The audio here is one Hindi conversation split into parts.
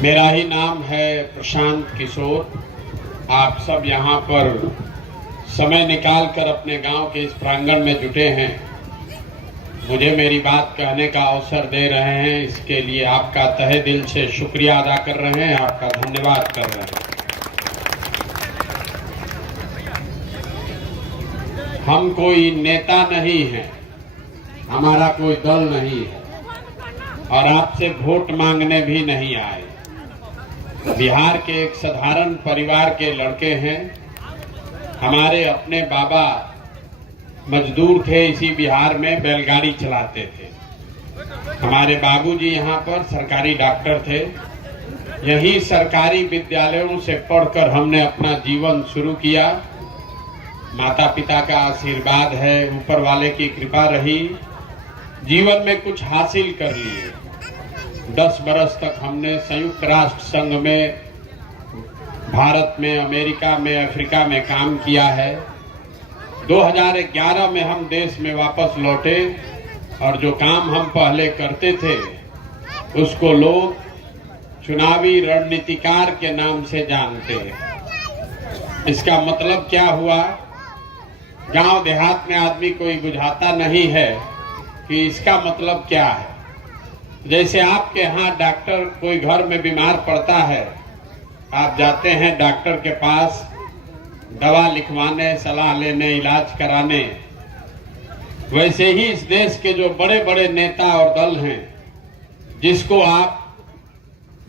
मेरा ही नाम है प्रशांत किशोर। आप सब यहाँ पर समय निकालकर अपने गांव के इस प्रांगण में जुटे हैं, मुझे मेरी बात कहने का अवसर दे रहे हैं। इसके लिए आपका तहे दिल से शुक्रिया अदा कर रहे हैं, आपका धन्यवाद कर रहे हैं। हम कोई नेता नहीं हैं, हमारा कोई दल नहीं है और आपसे वोट मांगने भी नहीं आए। बिहार के एक साधारण परिवार के लड़के हैं। हमारे अपने बाबा मजदूर थे, इसी बिहार में बैलगाड़ी चलाते थे। हमारे बाबूजी यहाँ पर सरकारी डॉक्टर थे। यही सरकारी विद्यालयों से पढ़कर हमने अपना जीवन शुरू किया। माता पिता का आशीर्वाद है, ऊपर वाले की कृपा रही, जीवन में कुछ हासिल कर लिए। 10 बरस तक हमने संयुक्त राष्ट्र संघ में, भारत में, अमेरिका में, अफ्रीका में काम किया है। 2011 में हम देश में वापस लौटे और जो काम हम पहले करते थे उसको लोग चुनावी रणनीतिकार के नाम से जानते हैं। इसका मतलब क्या हुआ? गांव देहात में आदमी कोई बुझाता नहीं है कि इसका मतलब क्या है। जैसे आपके यहाँ डॉक्टर कोई घर में बीमार पड़ता है, आप जाते हैं डॉक्टर के पास दवा लिखवाने, सलाह लेने, इलाज कराने। वैसे ही इस देश के जो बड़े बड़े नेता और दल हैं, जिसको आप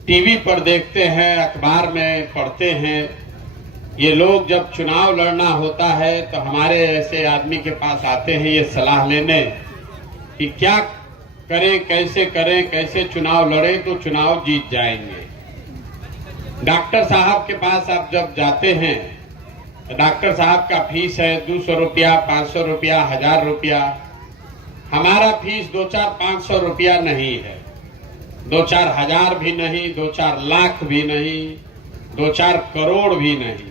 टीवी पर देखते हैं, अखबार में पढ़ते हैं, ये लोग जब चुनाव लड़ना होता है तो हमारे ऐसे आदमी के पास आते हैं ये सलाह लेने कि क्या करें, कैसे चुनाव लड़े तो चुनाव जीत जाएंगे। डॉक्टर साहब के पास आप जब जाते हैं तो डॉक्टर साहब का फीस है 200 रुपया, 500 रुपया, 1000 रुपया। हमारा फीस 2-4-500 रुपया नहीं है, 2-4 हजार भी नहीं, 2-4 लाख भी नहीं, 2-4 करोड़ भी नहीं।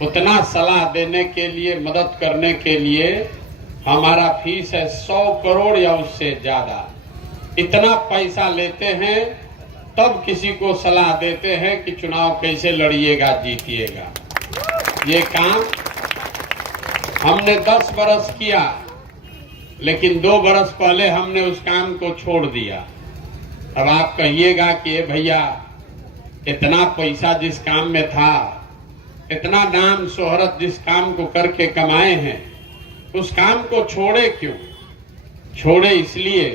उतना सलाह देने के लिए, मदद करने के लिए हमारा फीस है 100 करोड़ या उससे ज्यादा। इतना पैसा लेते हैं तब किसी को सलाह देते हैं कि चुनाव कैसे लड़िएगा, जीतिएगा। ये काम हमने 10 बरस किया, लेकिन 2 बरस पहले हमने उस काम को छोड़ दिया। अब आप कहिएगा कि ये भैया इतना पैसा जिस काम में था, इतना नाम शोहरत जिस काम को करके कमाए हैं, उस काम को छोड़े क्यों? छोड़े इसलिए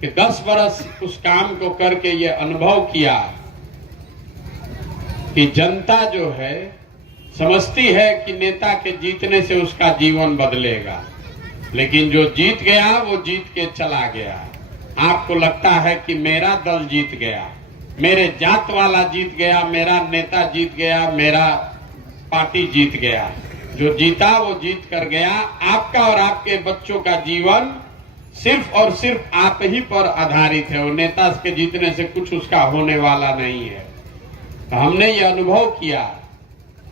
कि 10 बरस उस काम को करके ये अनुभव किया कि जनता जो है समझती है कि नेता के जीतने से उसका जीवन बदलेगा, लेकिन जो जीत गया वो जीत के चला गया। आपको लगता है कि मेरा दल जीत गया, मेरे जात वाला जीत गया, मेरा नेता जीत गया, मेरा पार्टी जीत गया। जो जीता वो जीत कर गया। आपका और आपके बच्चों का जीवन सिर्फ और सिर्फ आप ही पर आधारित है। वो नेता के जीतने से कुछ उसका होने वाला नहीं है। तो हमने ये अनुभव किया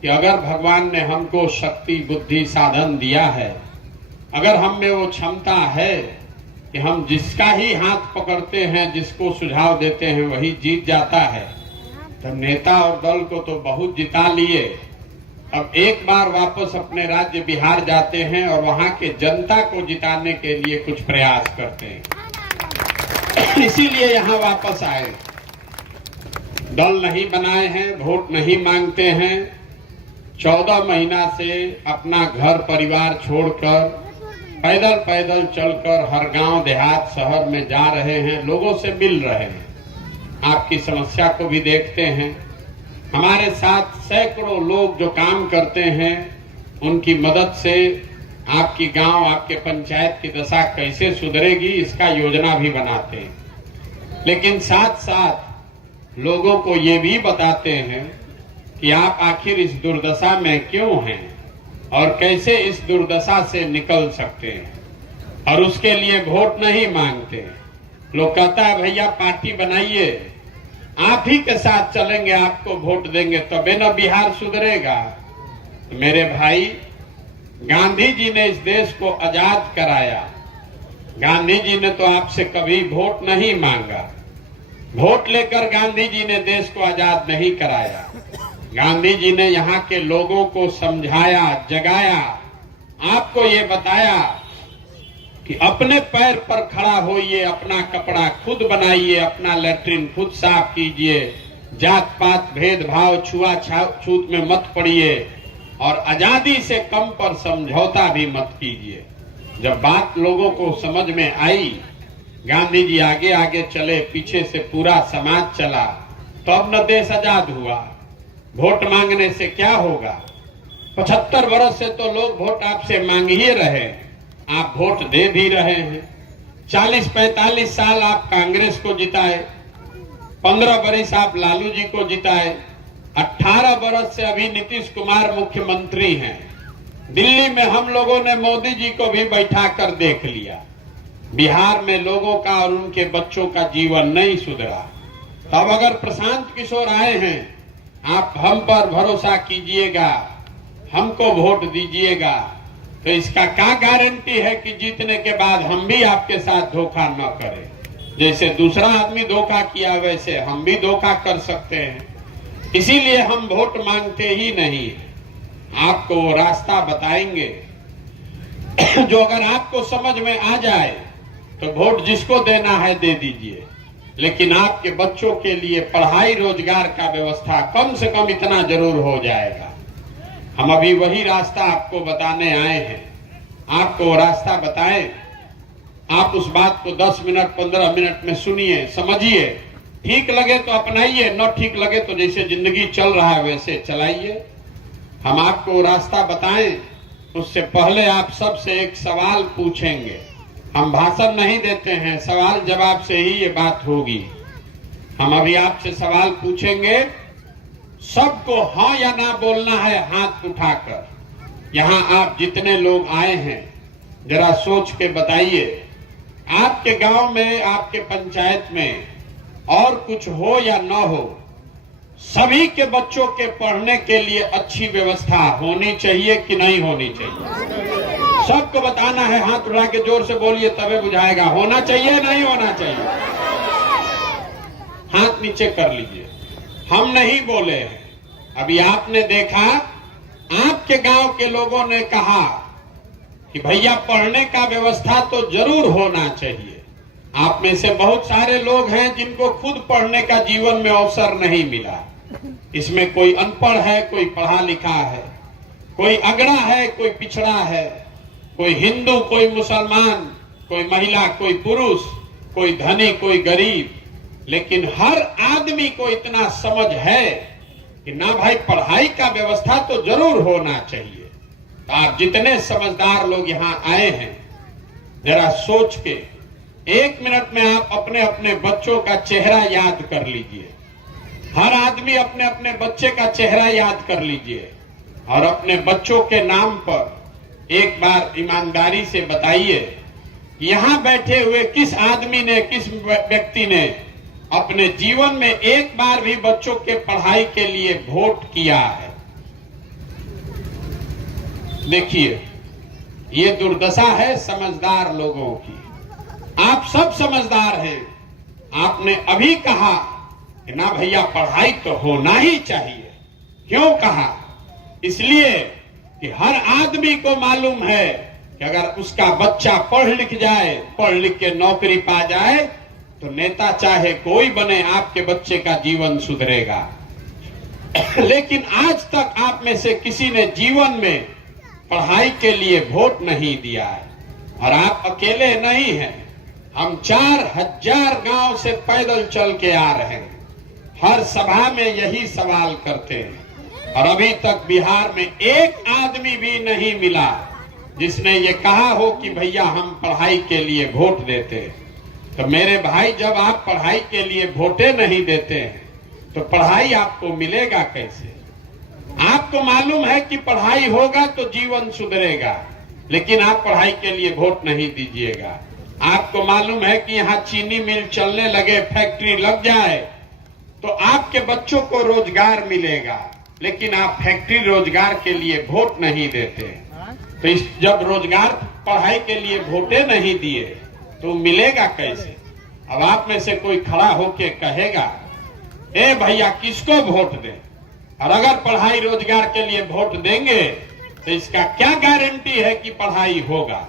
कि अगर भगवान ने हमको शक्ति, बुद्धि, साधन दिया है, अगर हम में वो क्षमता है कि हम जिसका ही हाथ पकड़ते हैं, जिसको सुझाव देते हैं, वही जीत जाता है, तो नेता और दल को तो बहुत जिता लिए। अब एक बार वापस अपने राज्य बिहार जाते हैं और वहां के जनता को जिताने के लिए कुछ प्रयास करते हैं। इसीलिए यहाँ वापस आए। दल नहीं बनाए हैं, वोट नहीं मांगते हैं। 14 महीना से अपना घर परिवार छोड़कर पैदल पैदल चलकर हर गांव, देहात, शहर में जा रहे हैं, लोगों से मिल रहे हैं, आपकी समस्या को भी देखते हैं। हमारे साथ सैकड़ों लोग जो काम करते हैं, उनकी मदद से आपकी गांव, आपके पंचायत की दशा कैसे सुधरेगी, इसका योजना भी बनाते हैं। लेकिन साथ साथ लोगों को ये भी बताते हैं कि आप आखिर इस दुर्दशा में क्यों हैं और कैसे इस दुर्दशा से निकल सकते हैं। और उसके लिए वोट नहीं मांगते। लोग कहता है भैया पार्टी बनाइए, आप ही के साथ चलेंगे, आपको वोट देंगे तबे न बिहार सुधरेगा। मेरे भाई, गांधी जी ने इस देश को आजाद कराया। गांधी जी ने तो आपसे कभी वोट नहीं मांगा। वोट लेकर गांधी जी ने देश को आजाद नहीं कराया। गांधी जी ने यहाँ के लोगों को समझाया, जगाया, आपको ये बताया कि अपने पैर पर खड़ा होइए, अपना कपड़ा खुद बनाइए, अपना लैट्रिन खुद साफ कीजिए, जात पात भेदभाव छुआछूत में मत पड़िए और आजादी से कम पर समझौता भी मत कीजिए। जब बात लोगों को समझ में आई, गांधी जी आगे आगे चले, पीछे से पूरा समाज चला, तो अब न देश आजाद हुआ। वोट मांगने से क्या होगा? 75 वर्ष से तो लोग वोट आपसे मांग ही रहे, आप वोट दे भी रहे हैं। 40-45 साल आप कांग्रेस को जिताए, 15 वर्ष आप लालू जी को जिताए, 18 वर्ष से अभी नीतीश कुमार मुख्यमंत्री हैं। दिल्ली में हम लोगों ने मोदी जी को भी बैठा कर देख लिया। बिहार में लोगों का और उनके बच्चों का जीवन नहीं सुधरा। तब अगर प्रशांत किशोर आए हैं, आप हम पर भरोसा कीजिएगा, हमको वोट दीजिएगा, तो इसका क्या गारंटी है कि जीतने के बाद हम भी आपके साथ धोखा न करें। जैसे दूसरा आदमी धोखा किया वैसे हम भी धोखा कर सकते हैं। इसीलिए हम वोट मांगते ही नहीं, आपको वो रास्ता बताएंगे जो अगर आपको समझ में आ जाए तो वोट जिसको देना है दे दीजिए, लेकिन आपके बच्चों के लिए पढ़ाई रोजगार का व्यवस्था कम से कम इतना जरूर हो जाएगा। हम अभी वही रास्ता आपको बताने आए हैं, आपको वो रास्ता बताएं। आप उस बात को 10 मिनट 15 मिनट में सुनिए, समझिए, ठीक लगे तो अपनाइए, न ठीक लगे तो जैसे जिंदगी चल रहा है वैसे चलाइए। हम आपको रास्ता बताएं, उससे पहले आप सबसे एक सवाल पूछेंगे। हम भाषण नहीं देते हैं, सवाल जवाब से ही ये बात होगी। हम अभी आपसे सवाल पूछेंगे, सबको हाँ या ना बोलना है हाथ उठाकर। यहाँ आप जितने लोग आए हैं जरा सोच के बताइए, आपके गांव में, आपके पंचायत में और कुछ हो या ना हो, सभी के बच्चों के पढ़ने के लिए अच्छी व्यवस्था होनी चाहिए कि नहीं होनी चाहिए? सबको बताना है, हाथ उठा के जोर से बोलिए तबे बुझाएगा। होना चाहिए नहीं होना चाहिए? हाथ नीचे कर लीजिए। हम नहीं बोले हैं, अभी आपने देखा, आपके गांव के लोगों ने कहा कि भैया पढ़ने का व्यवस्था तो जरूर होना चाहिए। आप में से बहुत सारे लोग हैं जिनको खुद पढ़ने का जीवन में अवसर नहीं मिला। इसमें कोई अनपढ़ है, कोई पढ़ा लिखा है, कोई अगड़ा है, कोई पिछड़ा है, कोई हिंदू, कोई मुसलमान, कोई महिला, कोई पुरुष, कोई धनी, कोई गरीब, लेकिन हर आदमी को इतना समझ है कि ना भाई पढ़ाई का व्यवस्था तो जरूर होना चाहिए। तो आप जितने समझदार लोग यहाँ आए हैं, जरा सोच के 1 मिनट में आप अपने अपने बच्चों का चेहरा याद कर लीजिए। हर आदमी अपने अपने बच्चे का चेहरा याद कर लीजिए और अपने बच्चों के नाम पर एक बार ईमानदारी से बताइए, यहाँ बैठे हुए किस आदमी ने, किस व्यक्ति ने अपने जीवन में एक बार भी बच्चों के पढ़ाई के लिए वोट किया है? देखिए, ये दुर्दशा है समझदार लोगों की। आप सब समझदार हैं, आपने अभी कहा कि ना भैया पढ़ाई तो होना ही चाहिए। क्यों कहा? इसलिए कि हर आदमी को मालूम है कि अगर उसका बच्चा पढ़ लिख जाए, पढ़ लिख के नौकरी पा जाए, तो नेता चाहे कोई बने, आपके बच्चे का जीवन सुधरेगा। लेकिन आज तक आप में से किसी ने जीवन में पढ़ाई के लिए वोट नहीं दिया है। और आप अकेले नहीं हैं, हम 4000 गांव से पैदल चल के आ रहे हैं। हर सभा में यही सवाल करते हैं और अभी तक बिहार में एक आदमी भी नहीं मिला जिसने ये कहा हो कि भैया हम पढ़ाई के लिए वोट देते हैं। तो मेरे भाई, जब आप पढ़ाई के लिए वोटे नहीं देते हैं तो पढ़ाई आपको मिलेगा कैसे? आपको मालूम है कि पढ़ाई होगा तो जीवन सुधरेगा, लेकिन आप पढ़ाई के लिए वोट नहीं दीजिएगा। आपको मालूम है कि यहाँ चीनी मिल चलने लगे, फैक्ट्री लग जाए तो आपके बच्चों को रोजगार मिलेगा, लेकिन आप फैक्ट्री रोजगार के लिए वोट नहीं देते। तो जब रोजगार पढ़ाई के लिए वोटे नहीं दिए तो मिलेगा कैसे? अब आप में से कोई खड़ा होके कहेगा, ए भैया किसको वोट दें, और अगर पढ़ाई रोजगार के लिए वोट देंगे तो इसका क्या गारंटी है कि पढ़ाई होगा।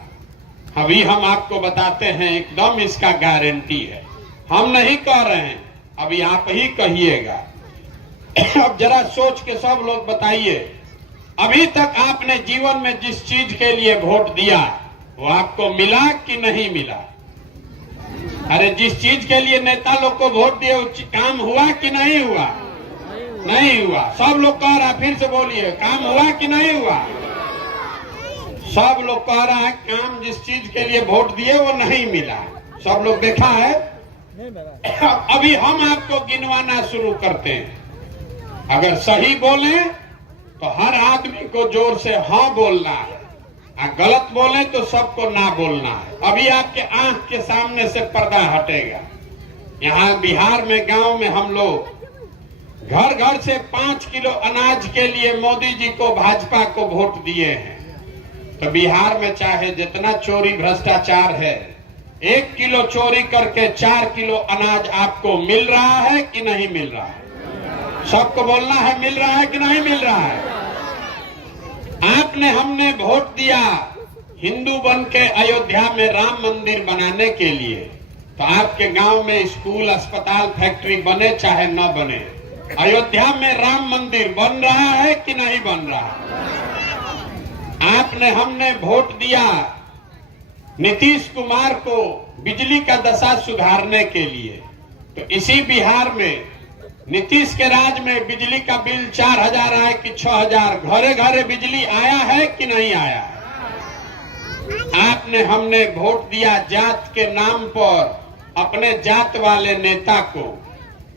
अभी हम आपको बताते हैं, एकदम इसका गारंटी है। हम नहीं कह रहे हैं, अभी आप ही कहिएगा। अब जरा सोच के सब लोग बताइए, अभी तक आपने जीवन में जिस चीज के लिए वोट दिया वो आपको मिला कि नहीं मिला। अरे जिस चीज के लिए नेता लोग को वोट दिए वो काम हुआ कि नहीं हुआ? नहीं हुआ। सब लोग कह रहा, फिर से बोलिए, काम हुआ कि नहीं हुआ? सब लोग कह रहा है काम जिस चीज के लिए वोट दिए वो नहीं मिला। सब लोग देखा है। अभी हम आपको गिनवाना शुरू करते हैं। अगर सही बोले तो हर आदमी को जोर से हाँ बोलना है, और गलत बोले तो सबको ना बोलना है। अभी आपके आंख के सामने से पर्दा हटेगा। यहाँ बिहार में गांव में हम लोग घर घर से 5 किलो अनाज के लिए मोदी जी को, भाजपा को वोट दिए हैं। तो बिहार में चाहे जितना चोरी भ्रष्टाचार है, 1 किलो चोरी करके 4 किलो अनाज आपको मिल रहा है कि नहीं मिल रहा है? सबको बोलना है, मिल रहा है कि नहीं मिल रहा है? आपने हमने वोट दिया हिंदू बन के अयोध्या में राम मंदिर बनाने के लिए, तो आपके गांव में स्कूल, अस्पताल, फैक्ट्री बने चाहे न बने, अयोध्या में राम मंदिर बन रहा है कि नहीं बन रहा? आपने हमने वोट दिया नीतीश कुमार को बिजली का दशा सुधारने के लिए, तो इसी बिहार में नीतीश के राज में बिजली का बिल 4000 आए कि 6000, घरे घरे बिजली आया है कि नहीं आया? आपने हमने वोट दिया जात के नाम पर अपने जात वाले नेता को,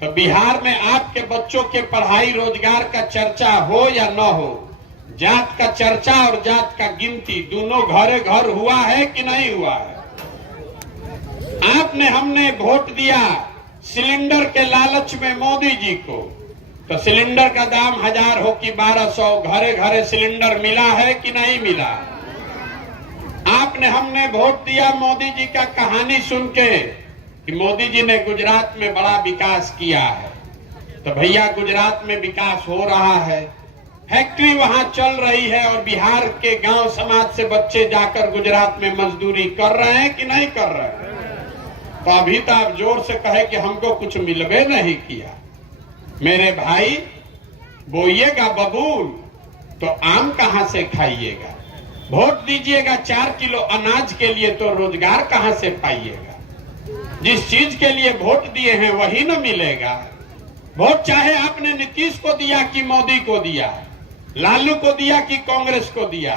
तो बिहार में आपके बच्चों के पढ़ाई रोजगार का चर्चा हो या न हो, जात का चर्चा और जात का गिनती दोनों घरे घर हुआ है कि नहीं हुआ है? आपने हमने वोट दिया सिलेंडर के लालच में मोदी जी को, तो सिलेंडर का दाम 1000 हो कि 1200, घरे घरे सिलेंडर मिला है कि नहीं मिला? आपने हमने वोट दिया मोदी जी का कहानी सुन के कि मोदी जी ने गुजरात में बड़ा विकास किया है, तो भैया गुजरात में विकास हो रहा है, फैक्ट्री वहां चल रही है, और बिहार के गांव समाज से बच्चे जाकर गुजरात में मजदूरी कर रहे हैं कि नहीं कर रहे हैं? तो अभी तो आप जोर से कहे कि हमको कुछ मिलबे नहीं किया। मेरे भाई, बोइएगा बबूल तो आम कहां से खाइएगा? वोट दीजिएगा 4 किलो अनाज के लिए तो रोजगार कहां से पाइएगा? जिस चीज के लिए वोट दिए हैं वही न मिलेगा। वोट चाहे आपने नीतीश को दिया कि मोदी को दिया, लालू को दिया कि कांग्रेस को दिया,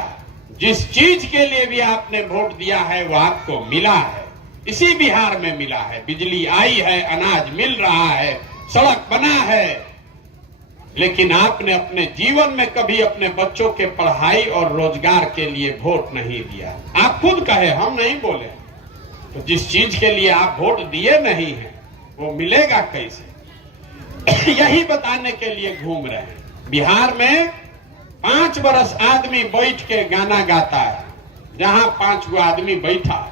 जिस चीज के लिए भी आपने वोट दिया है वो आपको मिला है। इसी बिहार में मिला है। बिजली आई है, अनाज मिल रहा है, सड़क बना है, लेकिन आपने अपने जीवन में कभी अपने बच्चों के पढ़ाई और रोजगार के लिए वोट नहीं दिया। आप खुद कहे, हम नहीं बोले। तो जिस चीज के लिए आप वोट दिए नहीं है वो मिलेगा कैसे? यही बताने के लिए घूम रहे हैं। बिहार में 5 बरस आदमी बैठ के गाना गाता है, जहां 5 गो आदमी बैठा,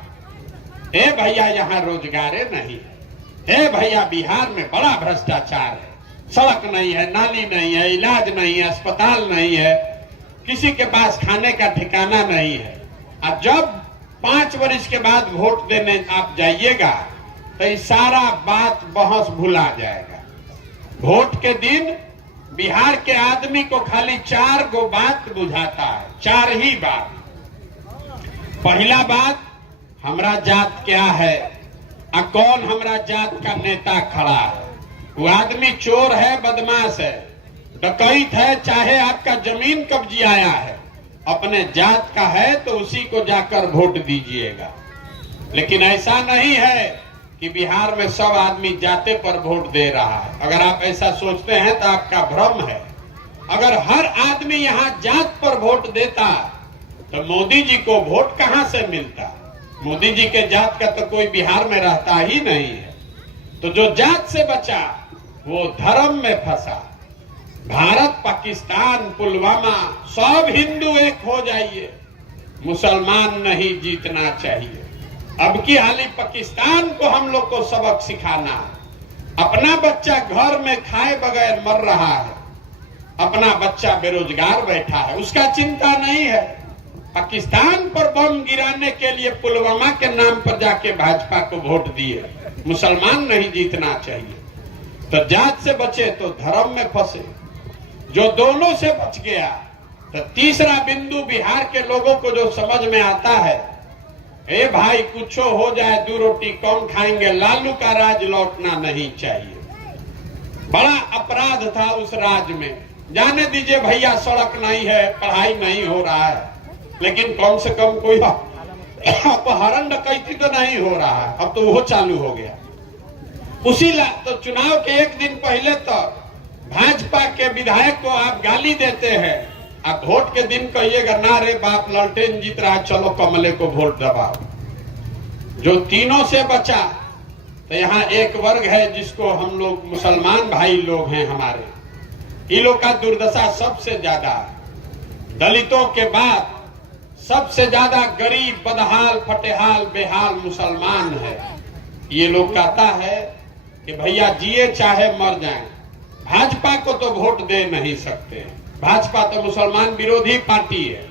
ए भैया यहाँ रोजगारे नहीं है, ए भैया बिहार में बड़ा भ्रष्टाचार है, सड़क नहीं है, नाली नहीं है, इलाज नहीं है, अस्पताल नहीं है, किसी के पास खाने का ठिकाना नहीं है। और जब 5 वर्ष के बाद वोट देने आप जाइएगा तो ये सारा बात बहस भुला जाएगा। वोट के दिन बिहार के आदमी को खाली 4 गो बात बुझाता है, 4 ही बात। पहला बात, हमरा जात क्या है, और कौन हमरा जात का नेता खड़ा है। वो आदमी चोर है, बदमाश है, डकैत है, चाहे आपका जमीन कब्जियाया है, अपने जात का है तो उसी को जाकर वोट दीजिएगा। लेकिन ऐसा नहीं है कि बिहार में सब आदमी जाते पर वोट दे रहा है। अगर आप ऐसा सोचते हैं तो आपका भ्रम है। अगर हर आदमी यहाँ जात पर वोट देता तो मोदी जी को वोट कहां से मिलता? मोदी जी के जात का तो कोई बिहार में रहता ही नहीं है। तो जो जात से बचा वो धर्म में फंसा। भारत, पाकिस्तान, पुलवामा, सब हिंदू एक हो जाइए, मुसलमान नहीं जीतना चाहिए। अब की हाली पाकिस्तान को हम लोग को सबक सिखाना है। अपना बच्चा घर में खाए बगैर मर रहा है, अपना बच्चा बेरोजगार बैठा है, उसका चिंता नहीं है। पाकिस्तान पर बम गिराने के लिए पुलवामा के नाम पर जाके भाजपा को वोट दिए। मुसलमान नहीं जीतना चाहिए, तो जात से बचे तो धर्म में फंसे। जो दोनों से बच गया, तो तीसरा बिंदु बिहार के लोगों को जो समझ में आता है, ए भाई कुछ हो जाए, 2 रोटी कौन खाएंगे, लालू का राज लौटना नहीं चाहिए। बड़ा अपराध था उस राज में। जाने दीजिए भैया, सड़क नहीं है, पढ़ाई नहीं हो रहा है, लेकिन कम से कम कोई अपहरण डकैती तो नहीं हो रहा है। अब तो वो चालू हो गया। उसी तो चुनाव के एक दिन पहले तो भाजपा के विधायक को आप गाली देते हैं, आप वोट के दिन कहिएगा ना रे बाप ललटेन जीत रहा, चलो कमले को वोट दबाओ। जो तीनों से बचा, तो यहाँ एक वर्ग है जिसको हम लोग मुसलमान भाई लोग हैं हमारे, इन लोग का दुर्दशा सबसे ज्यादा है। दलितों के बाद सबसे ज्यादा गरीब, बदहाल, फटेहाल, बेहाल मुसलमान है। ये लोग कहता है कि भैया जिए चाहे मर जाएं, भाजपा को तो वोट दे नहीं सकते, भाजपा तो मुसलमान विरोधी पार्टी है।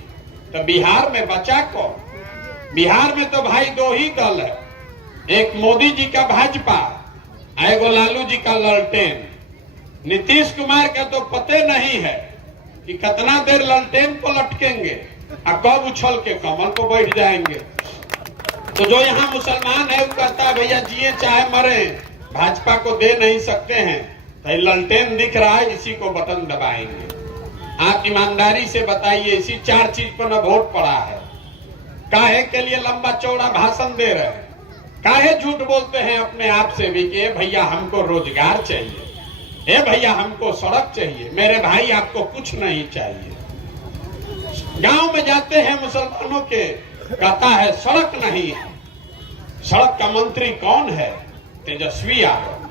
तो बिहार में बचा कौन? बिहार में तो भाई 2 ही दल है, एक मोदी जी का भाजपा, एगो लालू जी का ललटेन। नीतीश कुमार का तो पते नहीं है कि कितना देर ललटेन को लटकेंगे और कब उछल के कमल को बैठ जाएंगे। तो जो यहाँ मुसलमान है वो कहता है भैया जिए चाहे मरे, भाजपा को दे नहीं सकते हैं, तो ललटेन दिख रहा है, इसी को बटन दबाएंगे। आप ईमानदारी से बताइए, इसी 4 चीज पर न वोट पड़ा है। काहे के लिए लंबा चौड़ा भाषण दे रहे हैं, काहे झूठ बोलते हैं अपने आप से भी कि भैया हमको रोजगार चाहिए, ए भैया हमको सड़क चाहिए। मेरे भाई आपको कुछ नहीं चाहिए। गांव में जाते हैं मुसलमानों के, कहता है सड़क नहीं है। सड़क का मंत्री कौन है? तेजस्वी यादव।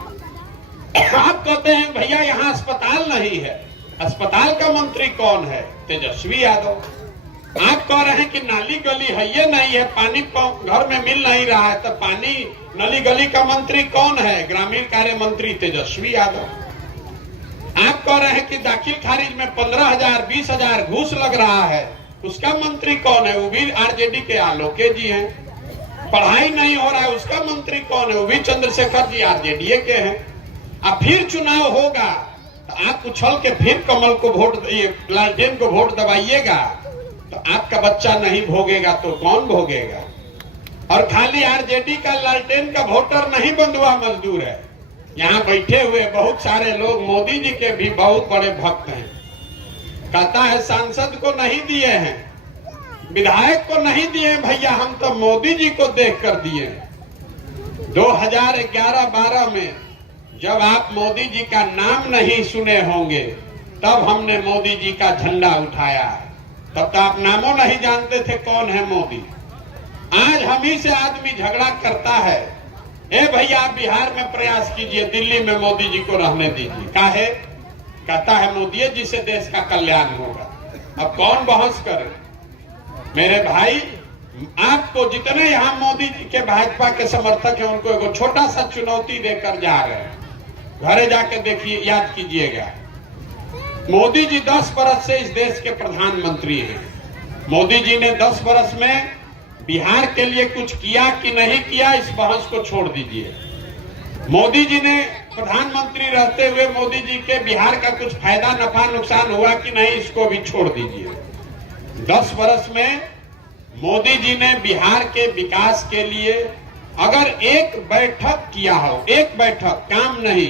आप कहते हैं भैया यहाँ अस्पताल नहीं है, अस्पताल का मंत्री कौन है? तेजस्वी यादव। आप कह रहे हैं कि नाली गली है, ये नहीं है, पानी घर में मिल नहीं रहा है, तो पानी नली गली का मंत्री कौन है? ग्रामीण कार्य मंत्री तेजस्वी यादव। आप कह रहे हैं कि दाखिल खारिज में 15,000 20,000 घूस लग रहा है, उसका मंत्री कौन है? वो भी आरजेडी के आलोके जी हैं। पढ़ाई नहीं हो रहा है, उसका मंत्री कौन है? वो भी चंद्रशेखर जी आरजेडी के हैं। अब फिर चुनाव होगा तो आप उछल के फिर कमल को वोट, लालटेन को वोट दबाइएगा, तो आपका बच्चा नहीं भोगेगा तो कौन भोगेगा? और खाली आरजेडी का लालटेन का वोटर नहीं बंधुआ मजदूर है। यहाँ बैठे हुए बहुत सारे लोग मोदी जी के भी बहुत बड़े भक्त हैं। कहता है सांसद को नहीं दिए हैं, विधायक को नहीं दिए भैया, हम तो मोदी जी को देख कर दिए। 2011-12 में जब आप मोदी जी का नाम नहीं सुने होंगे, तब हमने मोदी जी का झंडा उठाया। तब तो आप नामों नहीं जानते थे कौन है मोदी। आज हम ही से आदमी झगड़ा करता है, ए भैया आप बिहार में प्रयास कीजिए, दिल्ली में मोदी जी को रहने दीजिए। काहे? कहता है मोदी जी से देश का कल्याण होगा। अब कौन बहस करे? मेरे भाई, आपको जितने यहाँ मोदी जी के भाजपा के समर्थक हैं, उनको एक छोटा सा चुनौती देकर जा रहे हैं। घरे जाके देखिए, याद कीजिएगा, मोदी जी 10 बरस से इस देश के प्रधानमंत्री हैं। मोदी जी ने 10 बरस में बिहार के लिए कुछ किया कि नहीं किया, इस बहस को छोड़ दीजिए। मोदी जी ने प्रधानमंत्री रहते हुए मोदी जी के बिहार का कुछ फायदा नफा नुकसान हुआ कि नहीं, इसको भी छोड़ दीजिए। 10 बरस में मोदी जी ने बिहार के विकास के लिए अगर एक बैठक किया हो, एक बैठक, काम नहीं,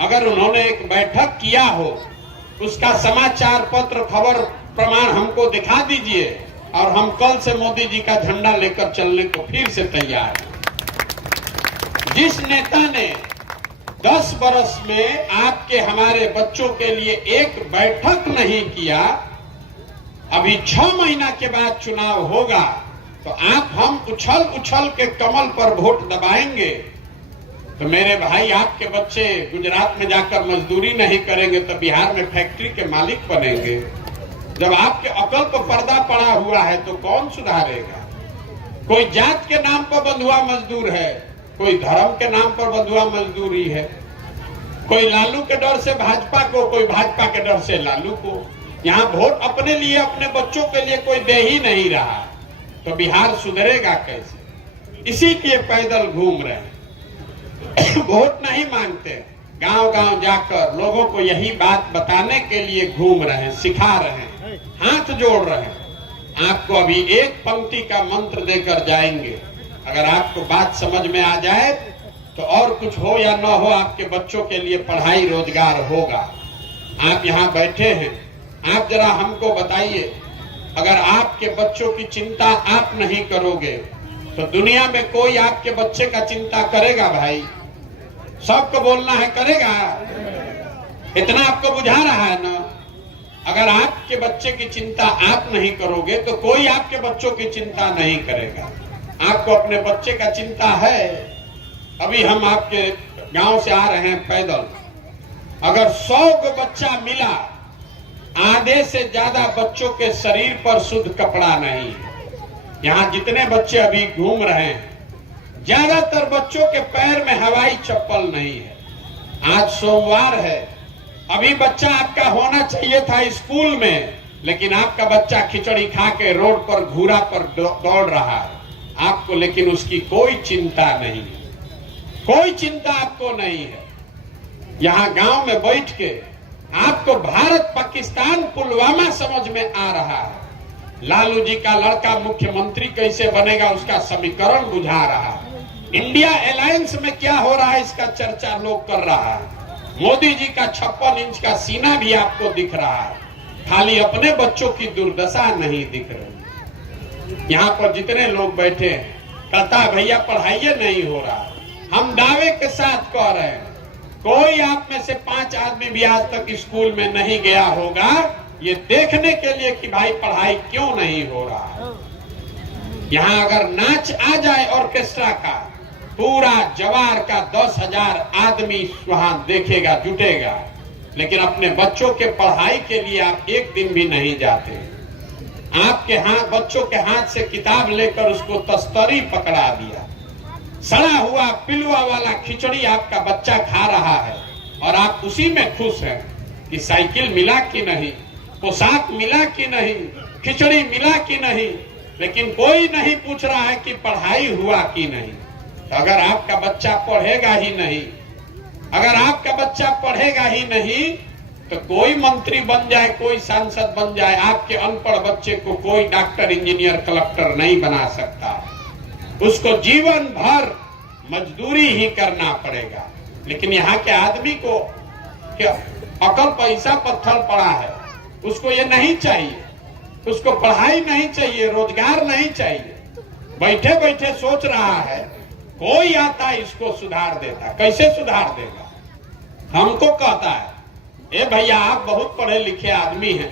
अगर उन्होंने एक बैठक किया हो, उसका समाचार पत्र, खबर, प्रमाण हमको दिखा दीजिए, और हम कल से मोदी जी का झंडा लेकर चलने को फिर से तैयार हैं। जिस नेता ने 10 बरस में आपके हमारे बच्चों के लिए एक बैठक नहीं किया, अभी 6 महीना के बाद चुनाव होगा, तो आप हम उछल उछल के कमल पर वोट दबाएंगे, तो मेरे भाई आपके बच्चे गुजरात में जाकर मजदूरी नहीं करेंगे तो बिहार में फैक्ट्री के मालिक बनेंगे। जब आपके अकल पर पर्दा पड़ा हुआ है तो कौन सुधारेगा? कोई जात के नाम पर बंधुआ मजदूर है, कोई धर्म के नाम पर बंधुआ मजदूरी है, कोई लालू के डर से भाजपा को, कोई भाजपा के डर से लालू को। यहाँ वोट अपने लिए, अपने बच्चों के लिए कोई दे ही नहीं रहा, तो बिहार सुधरेगा कैसे? इसी लिए पैदल घूम रहे हैं, वोट नहीं मांगते, गांव गांव जाकर लोगों को यही बात बताने के लिए घूम रहे हैं, सिखा रहे हैं, हाथ जोड़ रहे हैं। आपको अभी एक पंक्ति का मंत्र देकर जाएंगे, अगर आपको बात समझ में आ जाए तो और कुछ हो या न हो, आपके बच्चों के लिए पढ़ाई रोजगार होगा। आप यहाँ बैठे हैं, आप जरा हमको बताइए, अगर आपके बच्चों की चिंता आप नहीं करोगे तो दुनिया में कोई आपके बच्चे का चिंता करेगा? भाई सबको बोलना है, करेगा? इतना आपको बुझा रहा है ना? अगर आपके बच्चे की चिंता आप नहीं करोगे तो कोई आपके बच्चों की चिंता नहीं करेगा। आपको अपने बच्चे का चिंता है। अभी हम आपके गांव से आ रहे हैं पैदल, अगर 100 को बच्चा मिला, आधे से ज्यादा बच्चों के शरीर पर शुद्ध कपड़ा नहीं है। यहाँ जितने बच्चे अभी घूम रहे हैं, ज्यादातर बच्चों के पैर में हवाई चप्पल नहीं है। आज सोमवार है, अभी बच्चा आपका होना चाहिए था स्कूल में, लेकिन आपका बच्चा खिचड़ी खा के रोड पर घूरा पर दौड़ रहा है आपको, लेकिन उसकी कोई चिंता नहीं है, कोई चिंता आपको नहीं है। यहाँ गांव में बैठ के आपको भारत पाकिस्तान पुलवामा समझ में आ रहा है। लालू जी का लड़का मुख्यमंत्री कैसे बनेगा उसका समीकरण बुझा रहा है। इंडिया अलायंस में क्या हो रहा है इसका चर्चा लोग कर रहा है। मोदी जी का 56 इंच का सीना भी आपको दिख रहा है, खाली अपने बच्चों की दुर्दशा नहीं दिख रही। यहाँ पर जितने लोग बैठे हैं, कहता भैया पढ़ाई नहीं हो रहा। हम दावे के साथ कह रहे हैं, कोई आप में से 5 आदमी भी आज तक स्कूल में नहीं गया होगा ये देखने के लिए कि भाई पढ़ाई क्यों नहीं हो रहा है। यहाँ अगर नाच आ जाए ऑर्केस्ट्रा का, पूरा जवार का 10,000 आदमी वहां देखेगा, जुटेगा, लेकिन अपने बच्चों के पढ़ाई के लिए आप एक दिन भी नहीं जाते। आपके हाथ, बच्चों के हाथ से किताब लेकर उसको तस्तरी पकड़ा दिया। सड़ा हुआ पिलुआ वाला खिचड़ी आपका बच्चा खा रहा है और आप उसी में खुश हैं कि साइकिल मिला कि नहीं, पोशाक मिला कि नहीं, खिचड़ी मिला कि नहीं, लेकिन कोई नहीं पूछ रहा है कि पढ़ाई हुआ कि नहीं। तो अगर आपका बच्चा पढ़ेगा ही नहीं, अगर आपका बच्चा पढ़ेगा ही नहीं, तो कोई मंत्री बन जाए, कोई सांसद बन जाए, आपके अनपढ़ बच्चे को कोई डॉक्टर, इंजीनियर, कलेक्टर नहीं बना सकता। उसको जीवन भर मजदूरी ही करना पड़ेगा। लेकिन यहाँ के आदमी को क्या अकल पैसा पत्थर पड़ा है, उसको ये नहीं चाहिए, उसको पढ़ाई नहीं चाहिए, रोजगार नहीं चाहिए। बैठे बैठे सोच रहा है कोई आता इसको सुधार देता। कैसे सुधार देगा? हमको कहता है, ए भैया आप बहुत पढ़े लिखे आदमी हैं,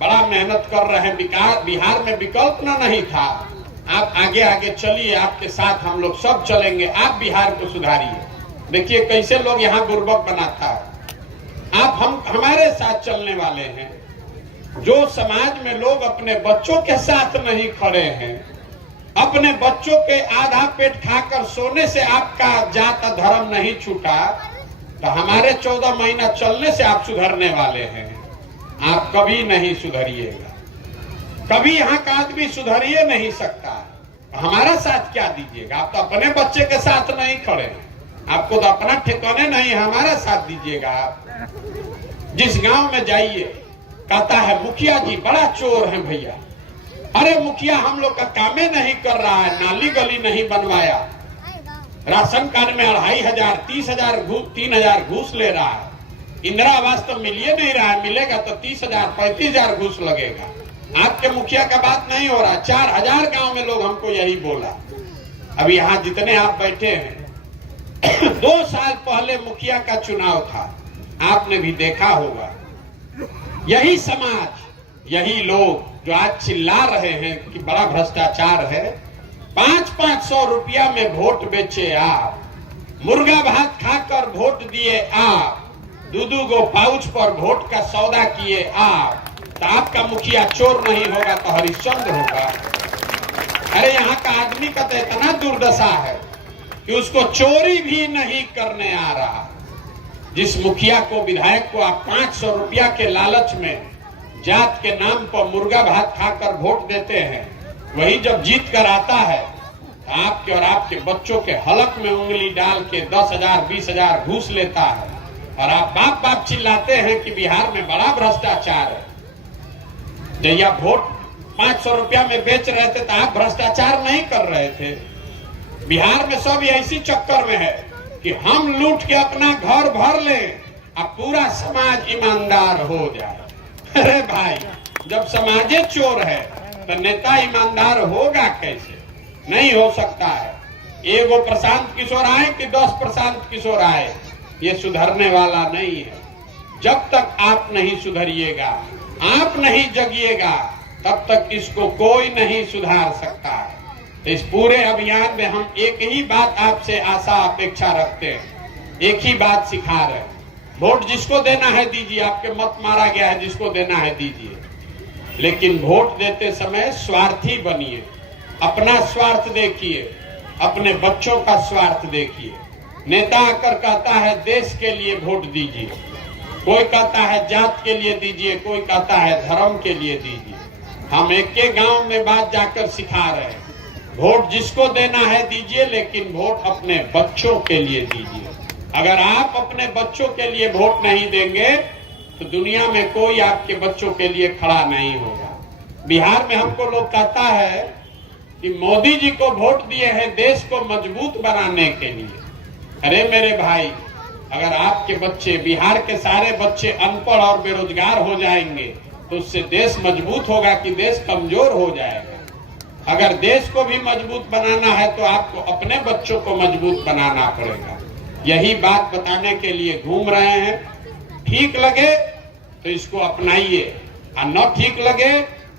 बड़ा मेहनत कर रहे हैं, बिहार में विकल्प ना नहीं था, आप आगे आगे चलिए, आपके साथ हम लोग सब चलेंगे, आप बिहार को सुधारिए। देखिए कैसे लोग यहाँ बुर्बक बनाता है। आप हमारे साथ चलने वाले हैं। जो समाज में लोग अपने बच्चों के साथ नहीं खड़े हैं, अपने बच्चों के आधा पेट खाकर सोने से आपका जात धर्म नहीं छूटा, तो हमारे 14 महीना चलने से आप सुधरने वाले हैं। आप कभी नहीं सुधरिएगा, कभी यहाँ का आदमी सुधरिए नहीं सकता। हमारा साथ क्या दीजिएगा? आप तो अपने बच्चे के साथ नहीं खड़े, आपको तो अपना ठिकाने नहीं, हमारा साथ दीजिएगा। आप जिस गांव में जाइए, कहता है मुखिया जी बड़ा चोर है भैया। अरे मुखिया हम लोग का कामे नहीं कर रहा है, नाली गली नहीं बनवाया, राशन कार्ड में 2,500 30,000 3,000 घूस ले रहा है, इंदिरा आवास तो मिलिए नहीं रहा है, मिलेगा तो 30,000 35,000 घूस लगेगा। आपके मुखिया का बात नहीं हो रहा। 4,000 गांव में लोग हमको यही बोला। अभी यहाँ जितने आप बैठे हैं 2 साल पहले मुखिया का चुनाव था, आपने भी देखा होगा। यही समाज, यही लोग जो आज चिल्ला रहे हैं कि बड़ा भ्रष्टाचार है, 500-500 रुपया में वोट बेचे आप, मुर्गा भात खाकर वोट दिए आप, 2-2 गो पाउच पर वोट का सौदा किए आप, तो आपका मुखिया चोर नहीं होगा तो हरिश्चंद्र होगा। अरे यहाँ का आदमी का तो इतना दुर्दशा है कि उसको चोरी भी नहीं करने आ रहा। जिस मुखिया को, विधायक को आप 500 रुपया के लालच में जात के नाम पर मुर्गा भात खाकर वोट देते हैं, वही जब जीत कर आता है तो आपके और आपके बच्चों के हलक में उंगली डाल के 10,000 20,000 घूस लेता है और आप बाप बाप चिल्लाते हैं कि बिहार में बड़ा भ्रष्टाचार है। जब आप वोट 500 रुपया में बेच रहे थे तो आप भ्रष्टाचार नहीं कर रहे थे। बिहार में सब ऐसी चक्कर में है कि हम लूट के अपना घर भर लें और पूरा समाज ईमानदार हो जाए। अरे भाई, जब समाजे चोर है तो नेता ईमानदार होगा कैसे? नहीं हो सकता है। एगो प्रशांत किशोर आए कि 10 प्रशांत किशोर आए, ये सुधरने वाला नहीं है। जब तक आप नहीं सुधरिएगा, आप नहीं जगिएगा, तब तक इसको कोई नहीं सुधार सकता है। इस पूरे अभियान में हम एक ही बात आपसे आशा अपेक्षा रखते हैं, एक ही बात सिखा रहे हैं। वोट जिसको देना है दीजिए, आपके मत मारा गया है, जिसको देना है दीजिए, लेकिन वोट देते समय स्वार्थी बनिए। अपना स्वार्थ देखिए, अपने बच्चों का स्वार्थ देखिए। नेता आकर कहता है देश के लिए वोट दीजिए, कोई कहता है जात के लिए दीजिए, कोई कहता है धर्म के लिए दीजिए। हम एक के गांव में बात जाकर सिखा रहे हैं, वोट जिसको देना है दीजिए, लेकिन वोट अपने बच्चों के लिए दीजिए। अगर आप अपने बच्चों के लिए वोट नहीं देंगे तो दुनिया में कोई आपके बच्चों के लिए खड़ा नहीं होगा। बिहार में हमको लोग कहता है कि मोदी जी को वोट दिए हैं देश को मजबूत बनाने के लिए। अरे मेरे भाई, अगर आपके बच्चे, बिहार के सारे बच्चे अनपढ़ और बेरोजगार हो जाएंगे तो उससे देश मजबूत होगा कि देश कमजोर हो जाएगा? अगर देश को भी मजबूत बनाना है तो आपको अपने बच्चों को मजबूत बनाना पड़ेगा। यही बात बताने के लिए घूम रहे हैं। ठीक लगे तो इसको अपनाइए और न ठीक लगे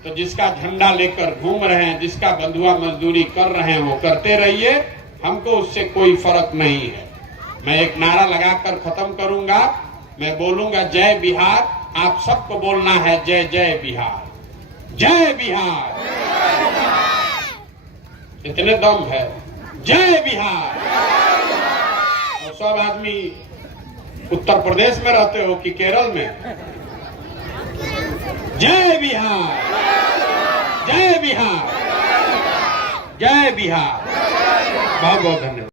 तो जिसका झंडा लेकर घूम रहे हैं, जिसका बंधुआ मजदूरी कर रहे हैं, वो करते रहिए। हमको उससे कोई फर्क नहीं है। मैं एक नारा लगाकर खत्म करूंगा। मैं बोलूंगा जय बिहार, आप सबको बोलना है जय जय बिहार, जय बिहार। इतने दम है, जय बिहार। और सब आदमी उत्तर प्रदेश में रहते हो कि केरल में, जय बिहार, जय बिहार, जय बिहार। बहुत बहुत धन्यवाद।